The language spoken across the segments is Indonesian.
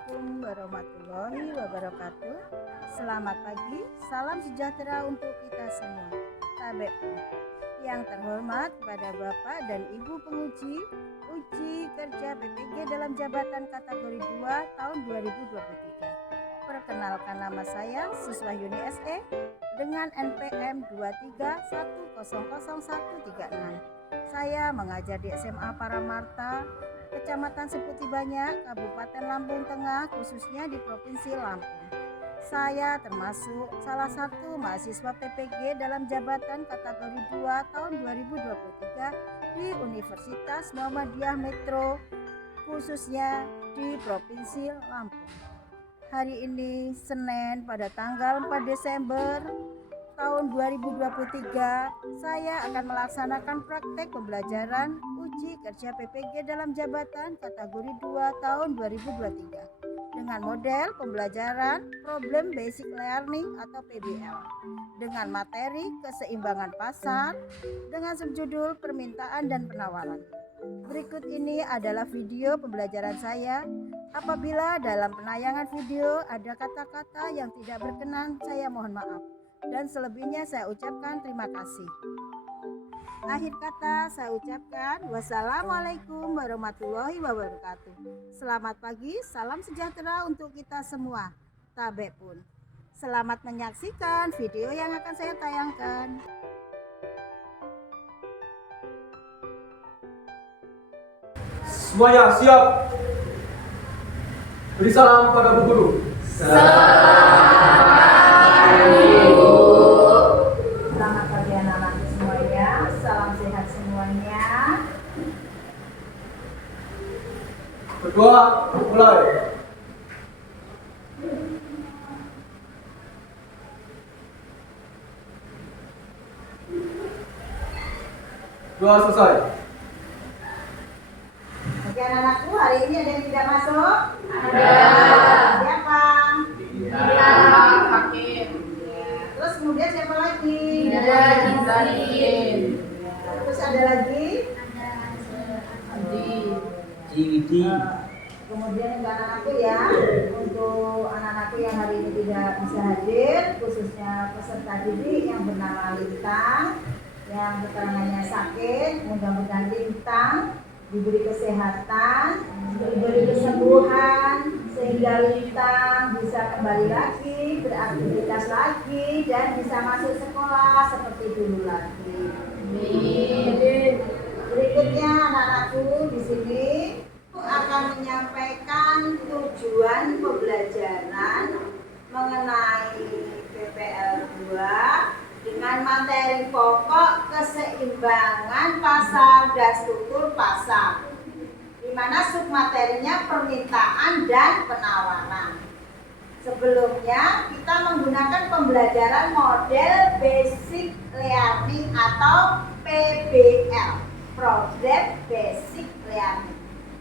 Assalamualaikum warahmatullahi wabarakatuh. Selamat pagi, salam sejahtera untuk kita semua. Tabek yang terhormat kepada Bapak dan Ibu penguji uji kerja PPG dalam jabatan kategori 2 tahun 2023. Perkenalkan, nama saya Siswa Yuni SE dengan NPM 231000136. Saya mengajar di SMA Paramarta, Kecamatan Seputi Banyak, Kabupaten Lampung Tengah, khususnya di Provinsi Lampung. Saya termasuk salah satu mahasiswa PPG dalam jabatan kategori 2 tahun 2023 di Universitas Muhammadiyah Metro, khususnya di Provinsi Lampung. Hari ini Senin pada tanggal 4 Desember tahun 2023, saya akan melaksanakan praktek pembelajaran uji kerja PPG dalam jabatan kategori 2 tahun 2023 dengan model pembelajaran Problem Basic Learning atau PBL dengan materi keseimbangan pasar dengan subjudul permintaan dan penawaran. Berikut ini adalah video pembelajaran saya. Apabila dalam penayangan video ada kata-kata yang tidak berkenan, saya mohon maaf. Dan selebihnya saya ucapkan terima kasih. Akhir kata saya ucapkan wassalamualaikum warahmatullahi wabarakatuh. Selamat pagi, salam sejahtera untuk kita semua. Tabek pun. Selamat menyaksikan video yang akan saya tayangkan. Semuanya siap. Beri salam pada Bu Guru. Selamat pagi anak-anak semuanya, salam sehat semuanya. Berdoa, mulai. Doa selesai. Oke anak-anakku, hari ini ada yang tidak masuk? Ada. Siapa? Hakim. Terus kemudian siapa lagi? Ada Ibrahim. Terus ada lagi? Adi. Kemudian untuk anak-anakku ya, untuk anak-anakku yang hari ini tidak bisa hadir, khususnya peserta didik yang bernama Lintang, yang keterangannya sakit, mudah-mudahan Lintang diberi kesehatan, diberi kesembuhan, sehingga Lintang bisa kembali lagi, beraktivitas lagi, dan bisa masuk sekolah seperti dulu lagi. Berikutnya anak-anakku di sini akan menyampaikan tujuan pembelajaran mengenai PPL 2 dengan materi pokok keseimbangan pasar dan struktur pasar, di mana submaterinya permintaan dan penawaran. Sebelumnya kita menggunakan pembelajaran model basic learning atau PBL, Problem Basic Learning.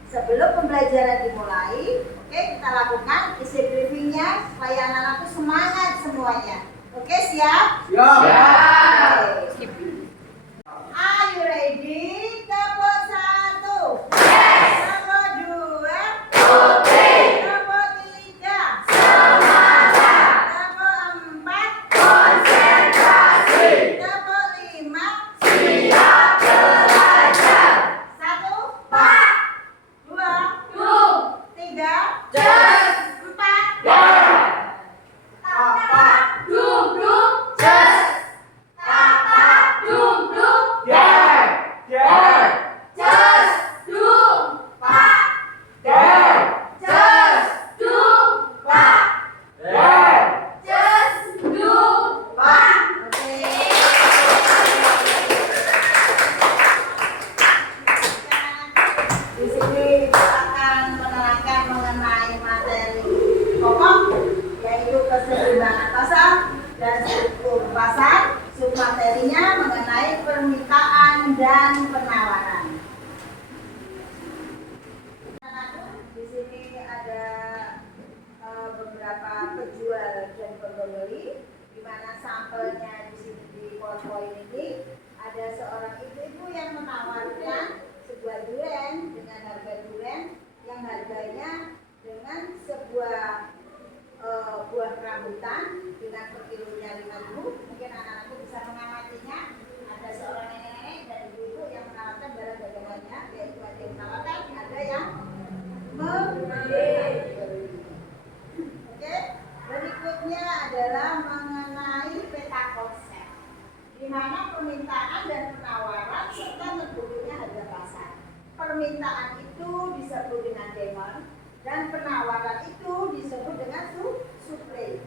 Sebelum pembelajaran dimulai, oke, kita lakukan isi briefingnya supaya anak-anakku semangat semuanya. Oke, siap? Siap. Oke. Are you ready? Tepuk 1. Yes. Tepuk 2. Putri. Tepuk 3. Semangat. Tepuk 4. Konsentrasi. Tepuk 5. Siap belajar. 1. Pak. 2. Dung. 3. Just. 4. Yeah. Dung dung. Just. Dung dung. Yeah. Yeah. Just. Dung. Pak. Yeah. Just. Dung. Pak. Yeah. Just. Dung. Pak. Oke. Di sini kita akan menerangkan mengenai materi pokok, yaitu keseimbangan pasar dan struktur pasar. Submaterinya mengenai permintaan dan penawaran. Di sini ada beberapa penjual dan pembeli, di mana sampelnya di sini di PowerPoint ini ada seorang ibu-ibu yang menawarkan sebuah durian dengan harga durian yang harganya dengan sebuah permintaan itu disebut dengan demand dan penawaran itu disebut dengan supply.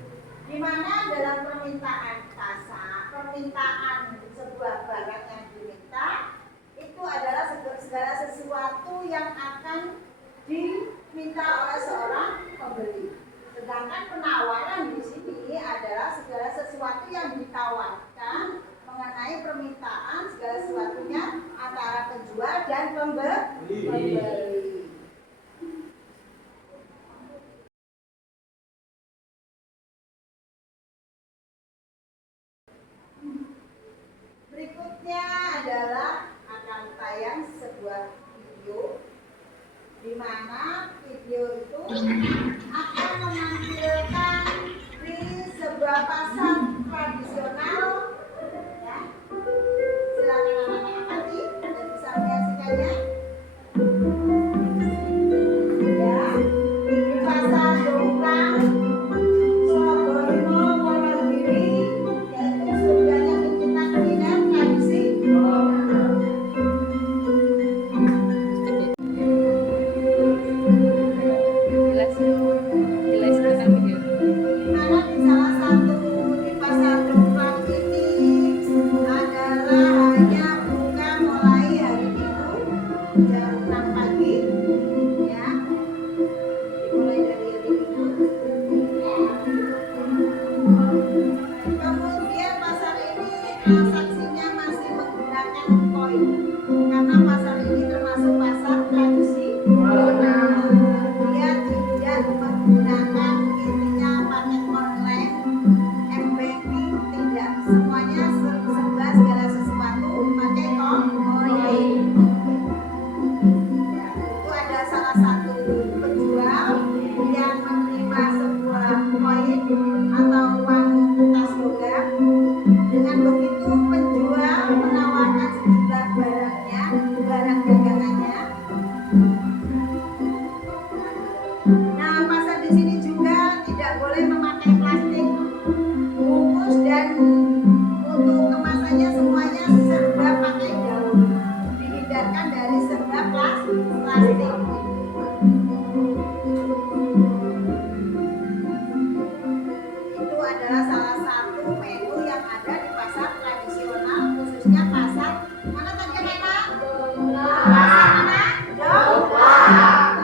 Di mana dalam permintaan pasar, permintaan sebuah barang yang diminta itu adalah segala sesuatu yang akan diminta oleh seorang pembeli. Sedangkan penawaran di sini adalah segala sesuatu yang ditawarkan mengenai permintaan segala sesuatunya antara penjual dan pembeli. Berikutnya adalah akan tayang sebuah video di mana video itu akan menampilkan di sebuah pasar tradisional. Ya. Silakan anak-anak amati dan bisa menyaksikannya. Ya, di pasar Dongkang, Surabaya, Wonogiri, yaitu surganya pencinta kuliner tradisi. Dimana di salah satu di pasar Dongkang ini adalah hanya buka mulai hari Minggu jam 6 pagi, ya, dimulai dari hari Minggu. Kemudian pasar ini transaksinya masih menggunakan koin karena pasar ini termasuk pasar tradisional. Dia tidak menggunakan intinya paket online, m-banking, tidak. Semuanya serba segala sesuatu pakai koin. Ya, itu ada salah satu penjual yang menerima sebuah koin atau uang tas logam. Dengan begitu penjual menawarkan sejumlah barangnya, barang dagangannya. Nah, pasar di sini juga tidak boleh memakai plastik bungkus dan untuk kemasannya semuanya serba pakai daun. Dihindarkan dari serba plastik. Itu adalah salah satu menu yang ada di pasar tradisional, khususnya pasar mana tadi anak? Pasar mana? Dongkang.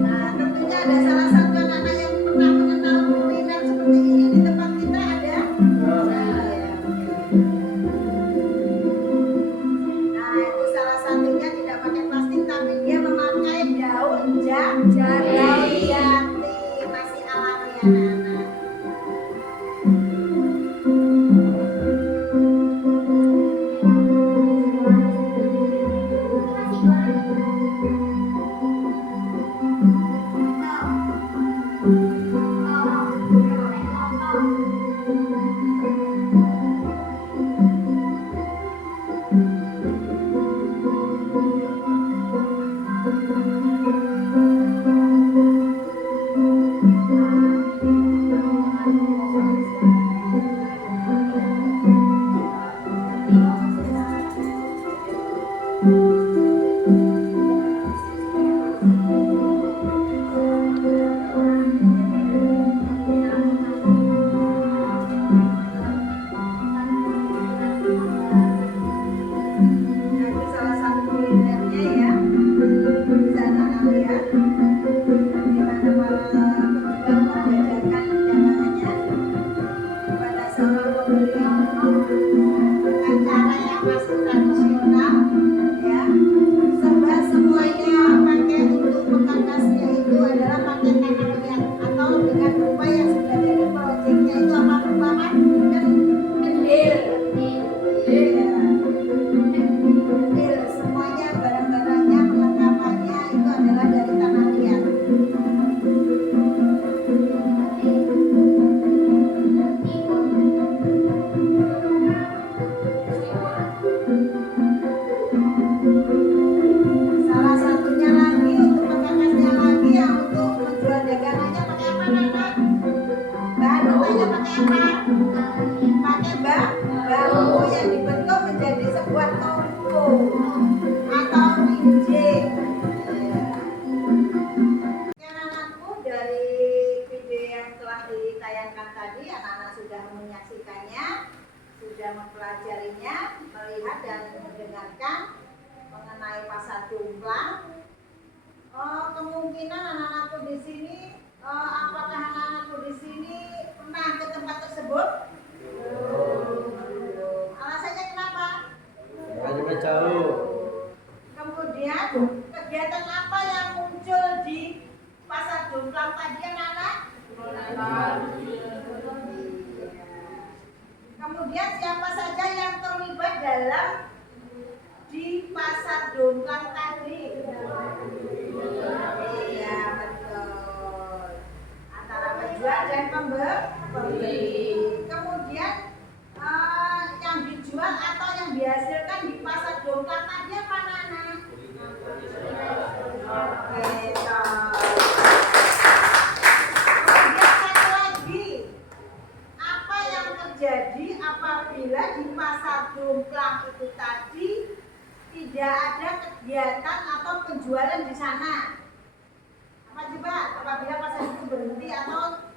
Nah, tentunya ada salah satu anak-anak yang pernah mengenal kuliner seperti ini di tempat kita ada. Nah, itu salah satunya tidak pakai plastik tapi dia memakai daun jati, masih alami anak-anak. Nah, itu salah satu kulinernya ya. Bisa anak-anak lihat di mana para penjual membedakan dagangannya kepada seorang pembeli dengan cara yang masih tradisional, ya. Serba semuanya pakai untuk pengkasnya itu adalah pakai tanah liat atau dengan rupa yang sudah jadi proyeknya itu apa rupa kendil. Iya. Semuanya barang-barangnya perlengkapannya itu adalah dari tanah liat. Salah satunya lagi untuk pengkasnya lagi yang untuk menjual dagangan jomplang. Kemungkinan anak-anakku di sini, apakah anak-anakku di sini pernah ke tempat tersebut? Alasannya kenapa? Karena jauh. Kemudian kegiatan apa yang muncul di pasar jomplang tadi anak-anak? Kemudian siapa saja yang terlibat dalam di pasar jomplang tadi? Iya betul. Antara penjual dan pembeli. Kemudian yang dijual atau yang dihasilkan di pasar jomplang tadi apa anak-anak? Kemudian satu lagi, apa yang terjadi apabila di pasar jomplang itu tadi tidak ada kegiatan atau penjualan di sana? Apa coba? Apabila pasar itu berhenti atau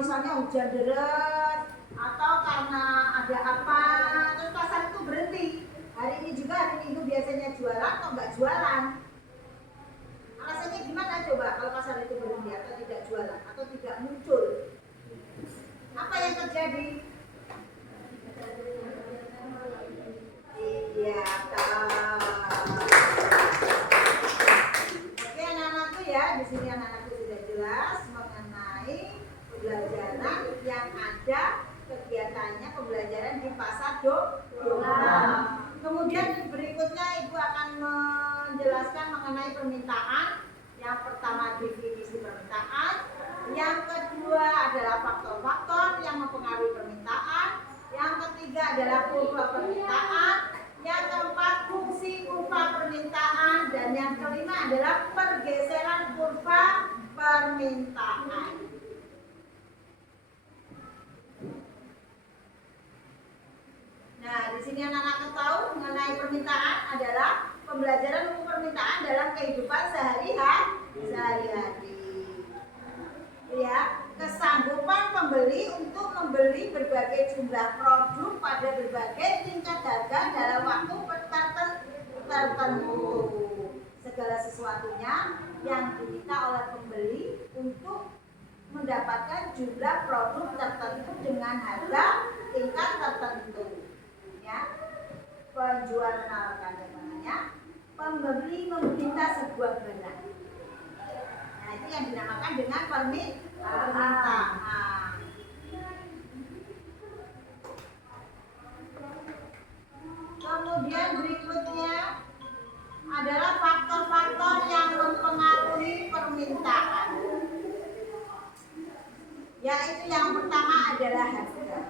misalnya hujan deras atau karena ada apa, terus pasar itu berhenti. Hari ini juga hari Minggu biasanya jualan atau enggak jualan? Alasannya gimana coba kalau pasar itu berhenti atau tidak jualan atau tidak muncul? Apa yang terjadi? Iya, oke anak-anakku ya, di sini anak-anakku sudah jelas mengenai pembelajaran yang ada kegiatannya pembelajaran di pasar jomplang. Kemudian berikutnya Ibu akan menjelaskan mengenai permintaan. Yang pertama definisi permintaan, yang kedua adalah faktor-faktor yang mempengaruhi permintaan, yang ketiga adalah kurva permintaan, yang keempat fungsi kurva permintaan, dan yang kelima adalah pergeseran kurva permintaan. Nah, di sini anak-anak tahu mengenai permintaan adalah pembelajaran hukum permintaan dalam kehidupan sehari-hari. Ya, kesanggupan pembeli untuk membeli berbagai jumlah produk pada berbagai tingkat harga dalam waktu tertentu. Segala sesuatunya yang diminta oleh pembeli untuk mendapatkan jumlah produk tertentu dengan harga tingkat tertentu. Ya, penjual menawarkan dagangannya, pembeli meminta sebuah barang. Nah, itu yang dinamakan dengan permintaan. Kemudian berikutnya adalah faktor-faktor yang mempengaruhi permintaan. Yaitu yang pertama adalah harga.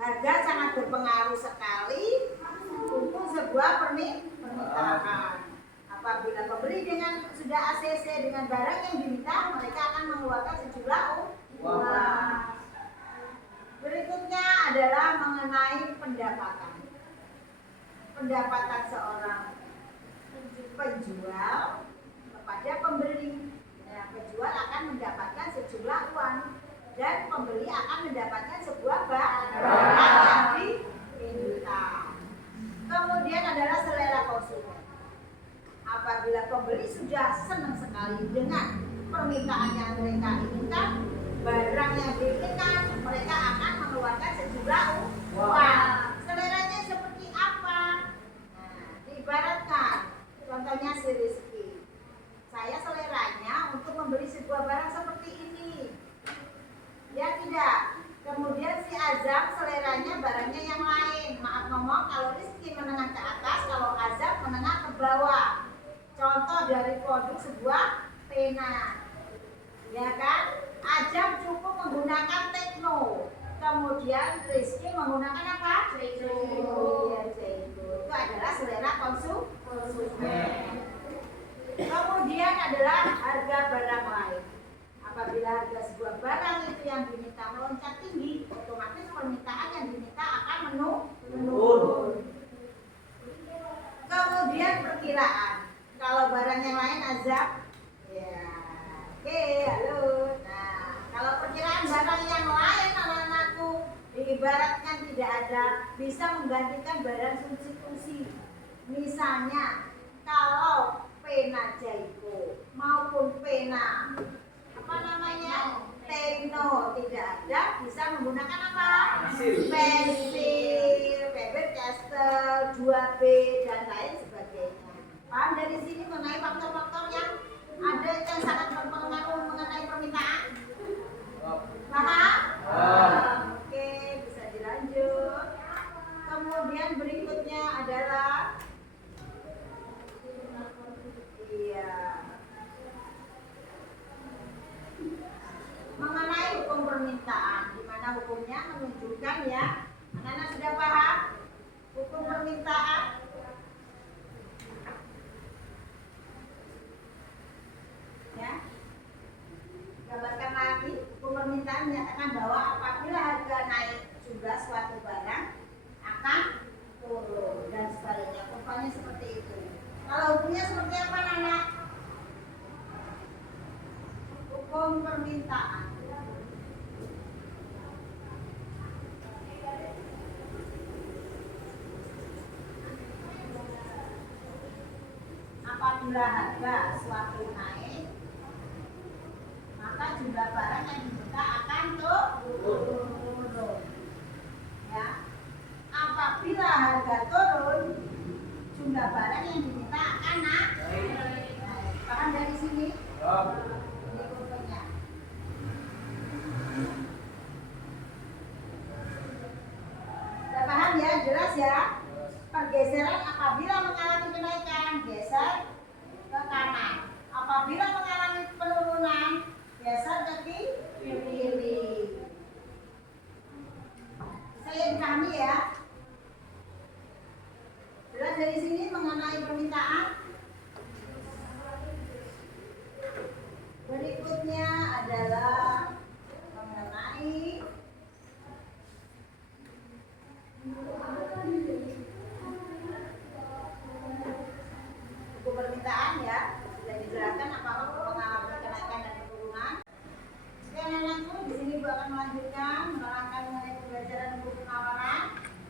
Harga sangat berpengaruh sekali untuk sebuah permintaan. Apabila pembeli dengan sudah ACC dengan barang yang diminta, mereka akan mengeluarkan sejumlah uang. Berikutnya adalah mengenai pendapatan. Pendapatan seorang penjual kepada pembeli. Nah, penjual akan mendapatkan sejumlah uang dan pembeli akan mendapatkan sebuah barang yang diminta. Kemudian adalah selera konsumen. Apabila pembeli sudah senang sekali dengan permintaan yang mereka inginkan, barang yang diinginkan, mereka akan mengeluarkan sejumlah uang. Seleranya seperti apa? Nah, diibaratkan, contohnya si Rizky. Saya seleranya untuk membeli sebuah barang seperti ini. Ya tidak. Kemudian si Azam seleranya barangnya yang lain. Maaf ngomong, kalau Rizky menengah ke atas, kalau Azam menengah ke bawah. Contoh dari produk sebuah pena, ya kan? Azam cukup menggunakan Tekno, kemudian Rizky menggunakan apa? Itu adalah selera konsumen. Kemudian adalah harga barang lain. Apabila harga sebuah barang itu yang diminta melonjak tinggi, otomatis permintaan yang diminta akan menurun. Kemudian perkiraan. Kalau barang yang lain Azam, ya, oke, halo. Nah, kalau perkiraan barang yang lain anak-anakku diibaratkan tidak ada bisa menggantikan barang substitusi. Misalnya, kalau pena Jaiko maupun pena apa namanya Tekno tidak ada, bisa menggunakan apa? Pensil, Faber-Castell, 2B dan lain sebagainya. Paham dari sini mengenai faktor-faktor yang ada yang sangat berpengaruh mengenai permintaan? Paham? Oke, bisa dilanjut. Kemudian berikutnya adalah mengenai hukum permintaan, di mana hukumnya menunjukkan ya, anak-anak sudah paham hukum permintaan? Ya, gambarkan lagi. Hukum permintaan menyatakan bahwa apabila harga naik juga suatu barang akan turun dan sebaliknya. Kurvanya seperti itu. Kalau hukumnya seperti apa, anak? Hukum permintaan. Apabila harga suatu naik, maka jumlah barang yang diminta akan turun. Ya. Apabila harga turun, jumlah barang yang diminta akan naik. Paham dari sini? Ini kurvanya. Sudah paham ya? Jelas ya? Pergeseran apabila mengalami kenaikan, geser ke kanan. Apabila mengalami penurunan, geser ke kiri. Saya dipahami ya? Jelas dari sini mengenai permintaan. Berikutnya adalah mengenai hukum permintaan ya, sudah dijelaskan apakah mengalami kenaikan dan penurunan. Sekian anakku, di sini Bu akan melanjutkan menerangkan mengenai pembelajaran hukum penawaran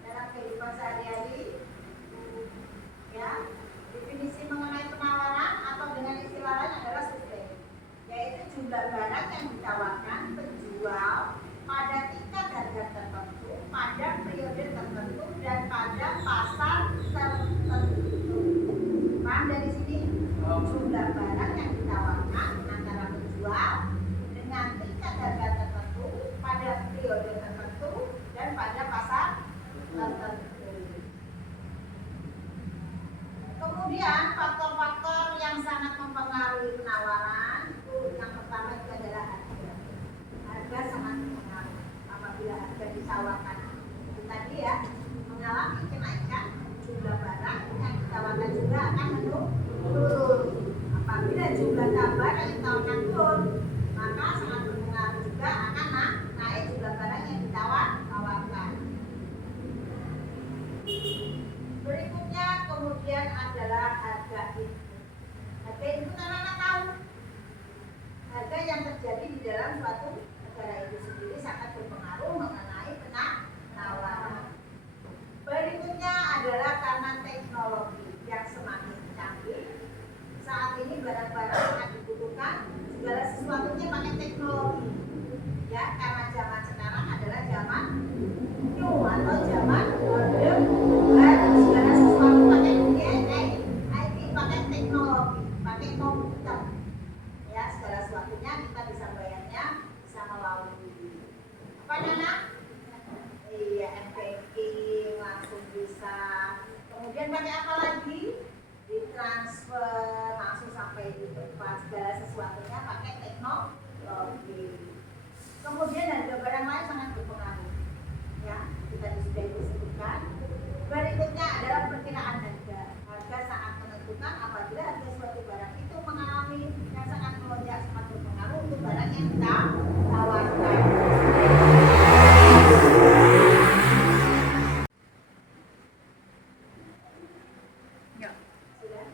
dalam kehidupan sehari-hari. Ya, definisi mengenai penawaran atau dengan istilah lain adalah supply, yaitu jumlah barang yang ditawarkan penjual pada tingkat harga tertentu, pada periode tertentu, dan pada pasar tertentu. Paham dari sini? Jumlah barang yang ditawarkan antara penjual dengan tingkat harga tertentu, pada periode tertentu, dan pada pasar tertentu. Kemudian faktor-faktor yang sangat mempengaruhi penawaran itu yang pertama itu adalah harga. Harga sangat mempengaruhi. Apabila harga ditawarkan itu tadi ya mengalami kenaikan, jumlah barang yang ditawarkan juga akan menurun. Apabila jumlah barang yang ditawarkan turun, maka sangat berpengaruh juga akan naik jumlah barang yang ditawarkan. Berikutnya kemudian adalah harga input. Harga input anak-anak tahu. Harga yang terjadi di dalam suatu negara itu sendiri sangat berpengaruh mengenai penawaran. Berikutnya adalah karena teknologi yang semakin canggih. Saat ini barang-barang yang dibutuhkan segala sesuatunya pakai teknologi. Ya, karena zaman sekarang adalah zaman new atau zaman modern. Segala sesuatu pakai dunia IT, pakai teknologi, pakai komputer. Ya, segala sesuatunya kita bisa bayarnya bisa melalui apa namanya? Iya, M-banking langsung bisa. Kemudian pakai apa lagi? Ditransfer langsung sampai di tempat. Segala sesuatunya pakai teknologi. Kemudian harga barang lain sangat berpengaruh. Ya, kita sudah disebutkan. Berikutnya adalah perkiraan harga. Harga sangat menentukan apabila harga suatu barang itu mengalami yang sangat melonjak, sangat berpengaruh untuk barang yang kita tawarkan. Ya, sudah.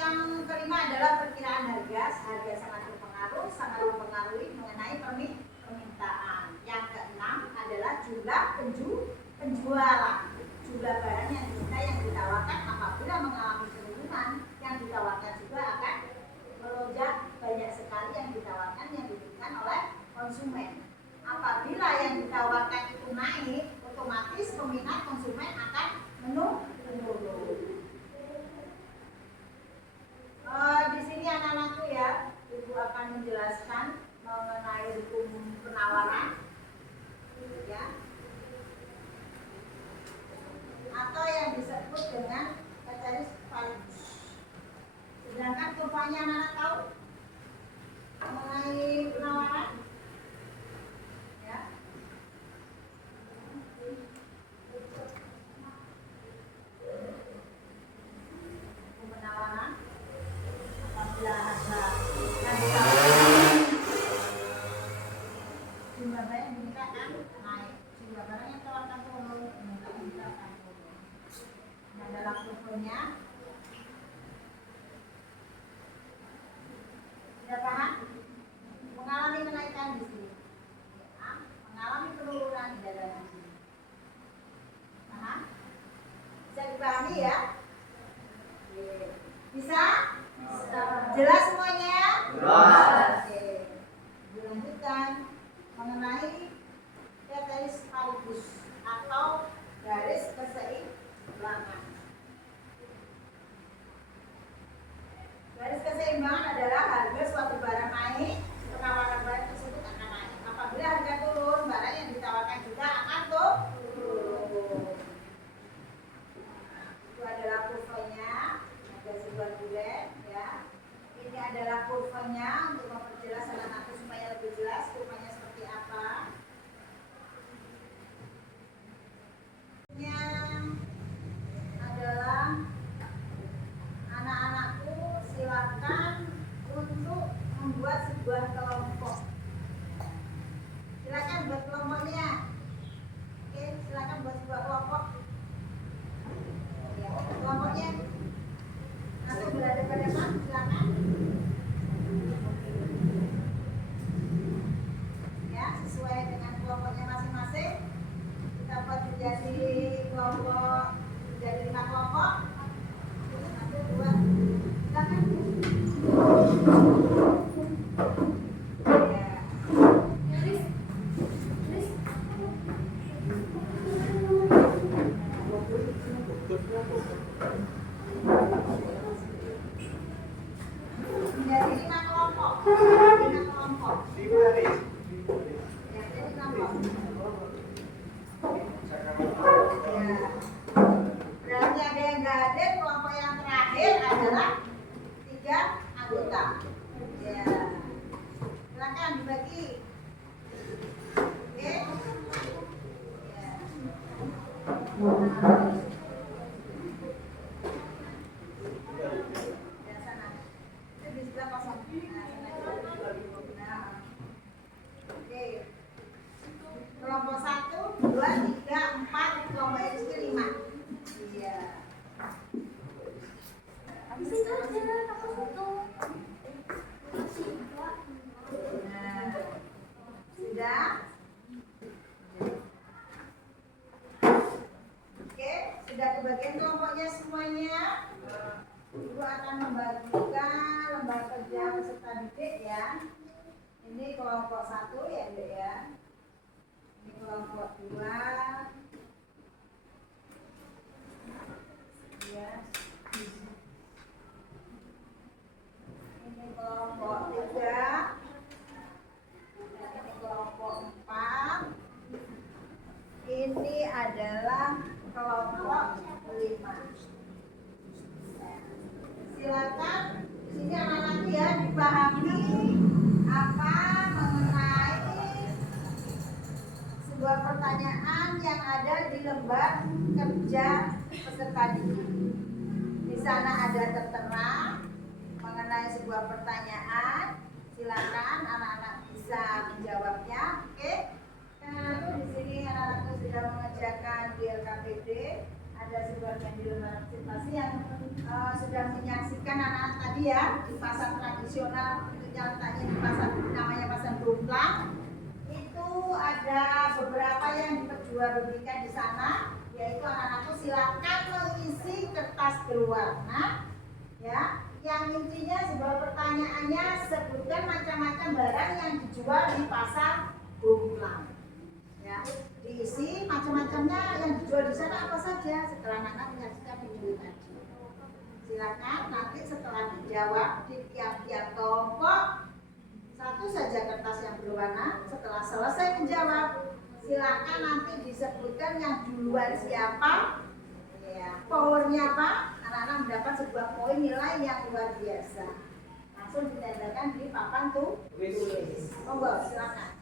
Yang kelima adalah perkiraan harga. Harga sangat berpengaruh, sangat mempengaruhi mengenai permintaan. Yang keenam adalah jumlah penjualan. Jumlah barang yang diminta yang ditawarkan apabila mengalami penurunan, yang ditawarkan ditawarkan yang diberikan oleh konsumen. Apabila yang ditawarkan itu naik, otomatis peminat konsumen akan menurun. Di sini anak-anakku ya, Ibu akan menjelaskan mengenai hukum penawaran, ya, atau yang disebut dengan ceteris paribus. Sedangkan kurvanya anak-anak tahu mengenai penawaran, ya. Hukum penawaran apabila harga yang ditawarkan jumlah barang yang dimintakan naik, jumlah barang yang ditawarkan turun, dimintakan turun. Nah, dalam kurvanya sudah paham? Mengalami kenaikan di sini, ya, mengalami penurunan di dalam sini. Paham? Bisa dipahami ya? Bisa? Jelas semuanya? Jelas. Oke. Dilanjutkan mengenai ceteris paribus atau garis keseimbangan. Garis keseimbangan adalah harga suatu barang naik, penawaran barang tersebut akan naik. Apabila harga turun, barang yang ditawarkan juga akan turun. Itu adalah kurvanya, ada sebuah bulet, ya. Ini adalah kurvanya untuk memperjelas anak-anakku supaya lebih jelas kurvanya seperti apa. Ini adalah anak-anakku silakan untuk membuat sebuah kelompok. Silakan buat kelompoknya. Oke, silakan buat sebuah kelompok. Ya, kelompoknya atau berada pada depan, silakan. Ya, sesuai dengan kelompoknya masing-masing. Kita buat menjadi kelompok, menjadi 5 kelompok. 1, 2, silakan. Ya. Menjadi 5 kelompok. 5 kelompok. Ya, jadi kelompok. Ya. Berarti ada yang nggak hadir, kelompok yang terakhir adalah 3 anggota. Ya. Silakan dibagi. Oke. Ya. Ya, sana. Itu di sebelah kosong. Nah, sana. Nah. Oke. Kelompok 1, 2, 3, 4, kelompok SD 5. Iya. Nah, sudah? Oke, sudah kebagian kelompoknya semuanya. Ibu akan membagikan lembar kerja peserta didik ya. Ini kelompok 1 ya, Dek ya. Ini kelompok 2. Ya. Ini kelompok 3. Dan ini kelompok 4. Ini adalah kelompok 5. Silakan di sini anak-anak ya dipahami apa mengenai sebuah pertanyaan yang ada di lembar kerja peserta didik. Di sana ada tertera mengenai sebuah pertanyaan. Silakan anak-anak bisa menjawabnya. Oke. Nah, di sini anak-anakku sudah mengerjakan di LKPD. Ada sebuah di lembar presentasi yang sudah menyaksikan anak-anak tadi ya di pasar tradisional, itu letaknya di pasar namanya pasar Dumplang. Itu ada beberapa yang diperjualbelikan di sana, yaitu anak-anakku silakan mengisi kertas berwarna ya, yang intinya sebuah pertanyaannya sebutkan macam-macam barang-barang yang dijual di pasar Bomblang. Ya, diisi macam-macamnya yang dijual di sana apa saja setelah anak-anak menyaksikan video tadi. Silakan nanti setelah dijawab di tiap-tiap kelompok satu saja kertas yang berwarna. Setelah selesai menjawab, silakan nanti disebutkan yang duluan siapa, ya, powernya apa. Anak-anak mendapat sebuah poin nilai yang luar biasa. Langsung ditempelkan di papan tulis. Monggo, silakan.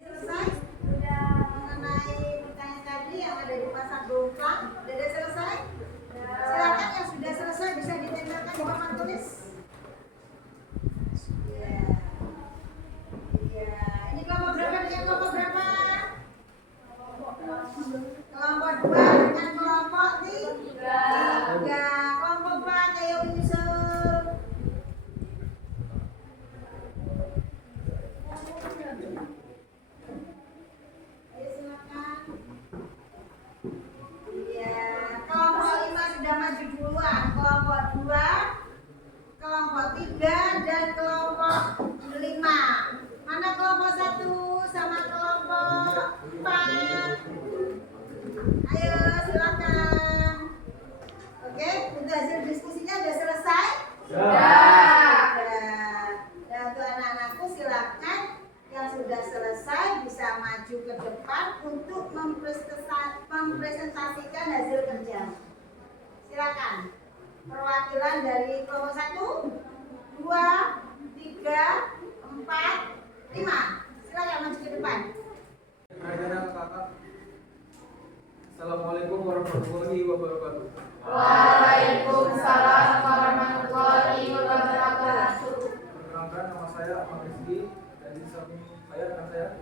Selesai mengenai pertanyaan tadi yang ada di pasar Bomblang. Sudah selesai? Silakan yang sudah selesai bisa ditempelkan di papan tulis. Ya. Ya. Ini kelompok berapa dengan kelompok berapa? Kelompok 2 dengan kelompok 3. Kelompok 4 ayo menyusul. Ayo silakan. Iya, kelompok 5 sudah maju duluan. Kelompok 2, kelompok 3 dan kelompok 5. Mana kelompok 1 sama kelompok 4? Ayo silakan. Oke, untuk hasil diskusinya sudah selesai? Sudah. Dan untuk anak-anakku silakan yang sudah selesai bisa maju ke depan untuk mempresentasikan hasil kerja. Silakan. Perwakilan dari kelompok 1, 2, 3, 4, 5. Silakan maju ke depan. Assalamualaikum warahmatullahi wabarakatuh. Waalaikumsalam warahmatullahi wabarakatuh. Perkenalkan, nama saya Ahmad Rizky dan di samping saya rekan saya.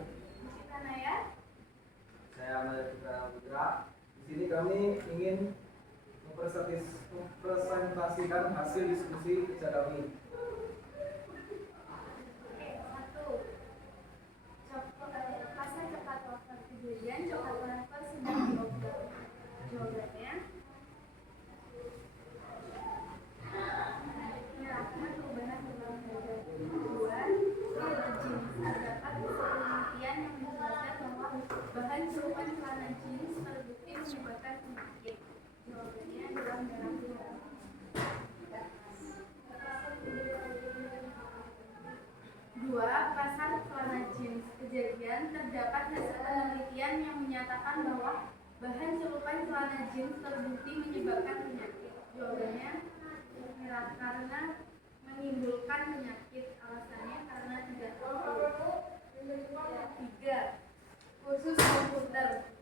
Saya Ahmad Putra. Di sini kami ingin mempresentasikan hasil diskusi kerja kami. Pasar cepat waktu kejadian coklat transfer sedang diobrol. Jawabannya menyerahkan perubahan dalam harga jual celana jeans. Terdapat penelitian yang menjelaskan bahwa bahan serupan celana jeans terbukti menyebabkan penyakit. Jawabannya adalah merah putih. Dua, pasar celana jeans. Kejadian terdapat hasil penelitian yang menyatakan bahwa bahan celupan celana jeans terbukti menyebabkan penyakit. Jawabannya merah karena menimbulkan penyakit. Alasannya karena tidak tahu. Tiga, khusus komputer.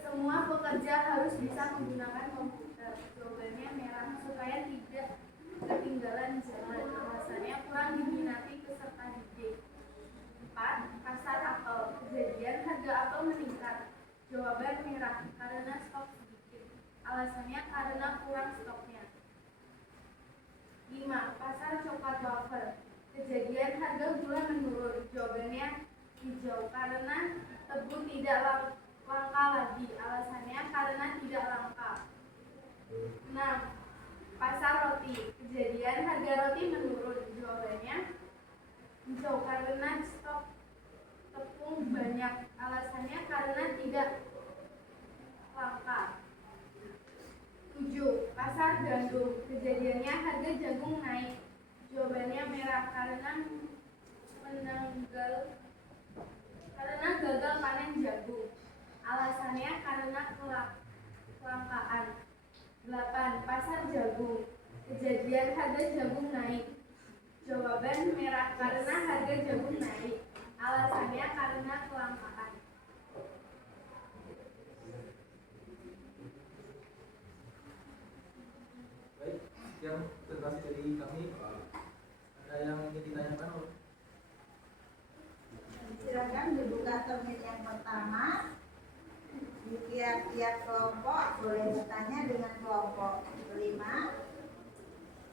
Semua pekerja harus bisa menggunakan komputer. Jawabannya merah supaya tidak ketinggalan zaman. Alasannya kurang diminati peserta didik. 4. Pasar apel. Kejadian harga apel meningkat. Jawaban merah karena stok sedikit. Alasannya karena kurang stoknya. 5. Pasar coklat wafer. Kejadian harga gula menurun. Jawabannya hijau karena tebu tidak langka lagi. Alasannya karena tidak langka. 6. Pasar roti. Kejadian harga roti menurun. Jawabannya hijau karena stok tepung banyak. Alasannya karena tidak langka. 7. Pasar gandum. Kejadiannya harga jagung naik. Jawabannya merah karena gagal panen jagung. Alasannya karena kelangkaan. 8. Pasar jagung. Kejadian harga jagung naik. karena harga jagung naik. Alasannya karena kelangkaan. Baik, yang presentasi dari kami. Ada yang ingin ditanyakan? Silakan dibuka termin yang pertama. Di tiap-tiap kelompok boleh bertanya dengan kelompok 5.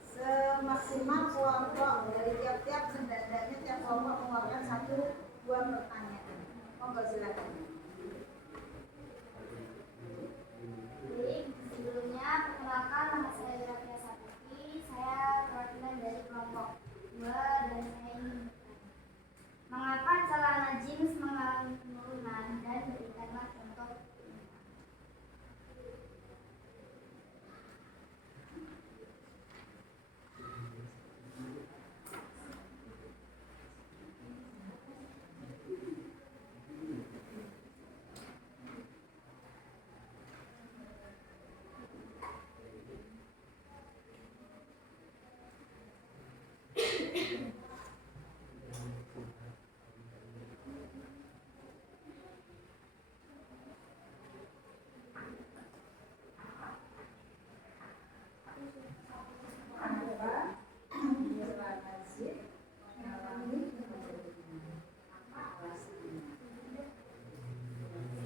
Semaksimal kelompok dari tiap-tiap setidaknya tiap kelompok mengeluarkan 1-2 pertanyaan. Monggo silakan. Baik, sebelumnya perkenalkan nama saya Ratia Saputi. Saya perwakilan dari kelompok 2 dan saya ingin bertanya, mengapa celana jeans mengalami penurunan dan berikanlah contoh.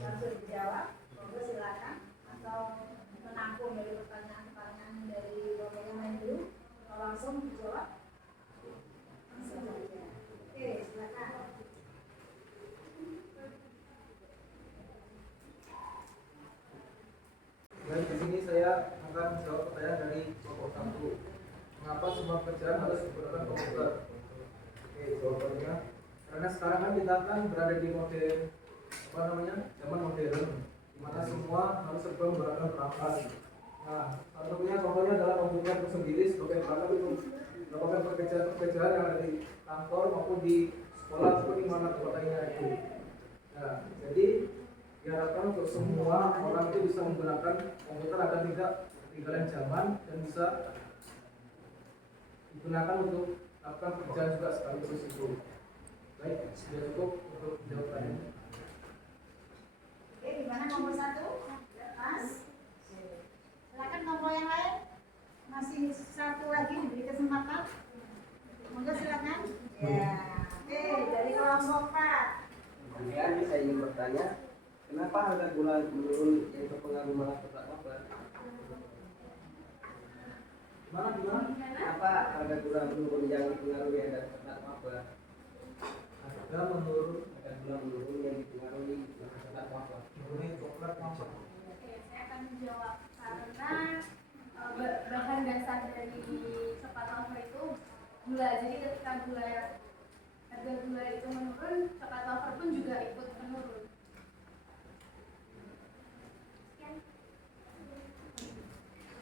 Langsung dijawab, monggo silakan. Atau menampung dari pertanyaan-pertanyaan dari Bapak yang lain dulu. Atau langsung dijawab. Langsung saja. Oke, silakan. Baik, di sini saya akan menjawab pertanyaan dari kelompok 1. Mengapa semua pekerjaan harus menggunakan komputer? Oke, jawabannya karena sekarang kan kita kan berada di modern zaman modern, di mana semua harus serba menggunakan perangkat. Nah, contohnya adalah komputer itu sendiri sebagai perangkat untuk melakukan pekerjaan yang ada di kantor maupun di sekolah ataupun di mana lainnya itu. Nah, jadi diharapkan untuk semua orang itu bisa menggunakan komputer agar tidak ketinggalan zaman dan bisa digunakan untuk melakukan pekerjaan juga sekaligus itu. Baik, sudah cukup untuk jawabannya. Oke, gimana nomor 1? Mas. Silakan nomor yang lain. Masih satu lagi diberi kesempatan. Monggo silakan. Ya. Oke, dari kelompok 4. Kemudian saya ingin bertanya, kenapa harga gula menurun yang berpengaruh malah terdapat? Gimana? Kenapa harga gula menurun yang dipengaruhi ada terdapat? Harga menurun Harga gula menurun yang dipengaruhi terdapat. menurunnya coklat macam. Oke, saya akan menjawab karena bahan dasar dari coklat wafer itu gula. Jadi ketika harga gula itu menurun, coklat wafer pun juga ikut menurun. Sekian.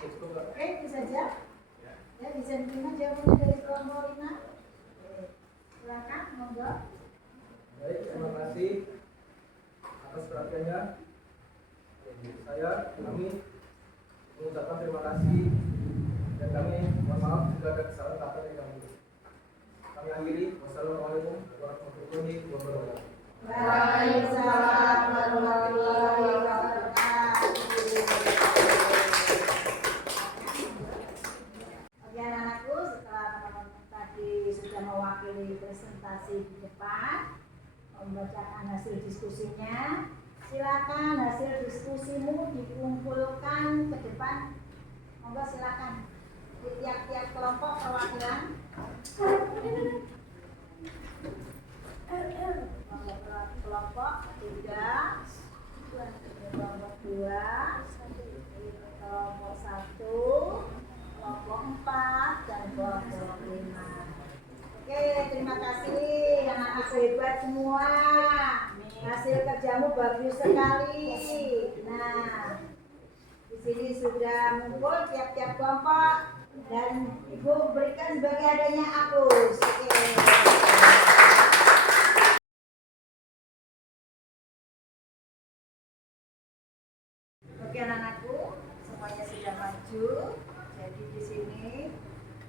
Cukup Kak. Oke, itu saja. Ya, bisa diterima jawabannya dari kelompok 5. Silakan, monggo. Baik, terima kasih atas perhatiannya. Kami mengucapkan terima kasih dan kami mohon maaf jika ada kesalahan kata dari kami. Kami akhiri. Wassalamualaikum warahmatullahi wabarakatuh. Waalaikumsalam warahmatullahi wabarakatuh. Oke anak-anakku, setelah teman-teman tadi sudah mewakili presentasi di depan, membacakan hasil diskusinya, silakan hasil diskusimu dikumpulkan ke depan. Monggo silakan di tiap-tiap kelompok perwakilan. Kelompok 3, kelompok 2, kelompok 1, kelompok 4, dan kelompok 5. Oke, terima kasih anak-anak hebat semua. Hasil kerjamu bagus sekali. Nah, di sini sudah muncul tiap-tiap kelompok dan Ibu berikan sebagai adanya apus. Oke. Oke anak-anakku, semuanya sudah maju. Jadi di sini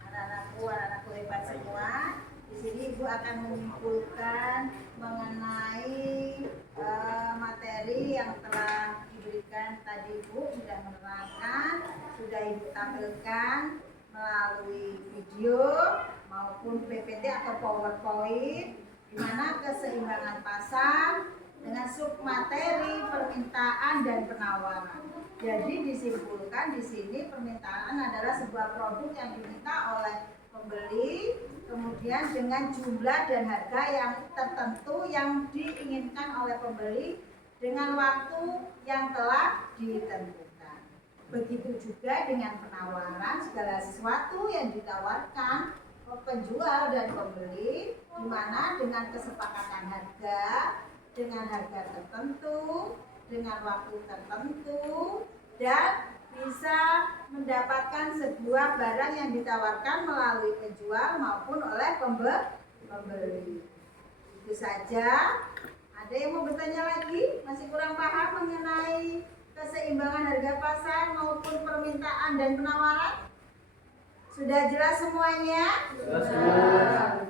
anak-anakku hebat semua. Di sini Ibu akan menyimpulkan mengenai materi yang telah diberikan tadi. Ibu sudah menerangkan, sudah Ibu tampilkan melalui video maupun PPT atau PowerPoint, di mana keseimbangan pasar dengan submateri permintaan dan penawaran. Jadi disimpulkan di sini permintaan adalah sebuah produk yang diminta oleh pembeli, kemudian dengan jumlah dan harga yang tertentu yang diinginkan oleh pembeli dengan waktu yang telah ditentukan. Begitu juga dengan penawaran, segala sesuatu yang ditawarkan penjual dan pembeli, di mana dengan kesepakatan harga, dengan harga tertentu, dengan waktu tertentu, dan bisa mendapatkan sebuah barang yang ditawarkan melalui penjual maupun oleh pembeli. Itu saja. Ada yang mau bertanya lagi? Masih kurang paham mengenai keseimbangan harga pasar maupun permintaan dan penawaran? Sudah jelas semuanya? Sudah.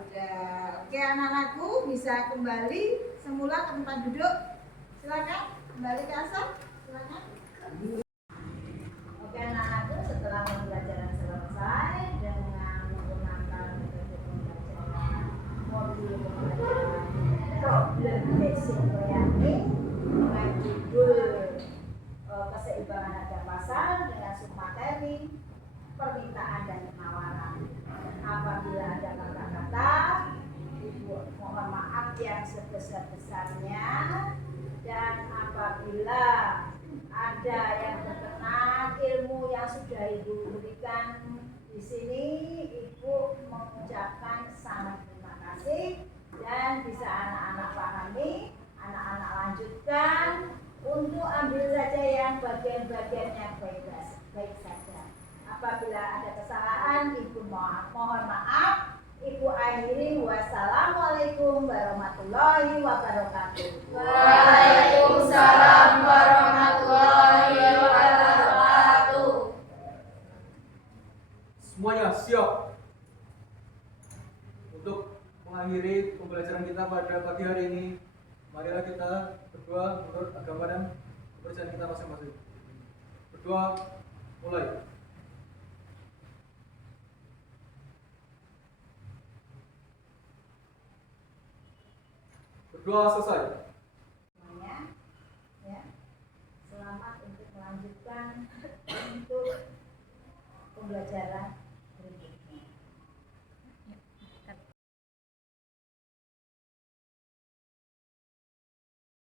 Oke, anak-anakku bisa kembali semula ke tempat duduk. Silakan kembali ke asal. Silakan. Oke, anak-anakku, setelah pembelajaran selesai dengan menggunakan metode pembelajaran modul pembelajaran problem basic learning dengan judul keseimbangan harga pasar dengan submateri permintaan dan penawaran. Apabila ada kata-kata, Ibu mohon maaf yang sebesar-besarnya, dan apabila ada yang berkenan ilmu yang sudah Ibu berikan di sini, Ibu mengucapkan sangat terima kasih, dan bisa anak-anak pahami, anak-anak lanjutkan untuk ambil saja yang bagian-bagiannya baik saja. Apabila ada kesalahan, Ibu mohon maaf. Ibu akhiri, wassalamualaikum warahmatullahi wabarakatuh. Waalaikumsalam warahmatullahi wabarakatuh. Semuanya siap untuk mengakhiri pembelajaran kita pada pagi hari ini. Marilah kita berdoa menurut agama dan kepercayaan kita masing-masing. Berdoa, mulai. Berdoa selesai. Semuanya, ya. Selamat untuk melanjutkan untuk pembelajaran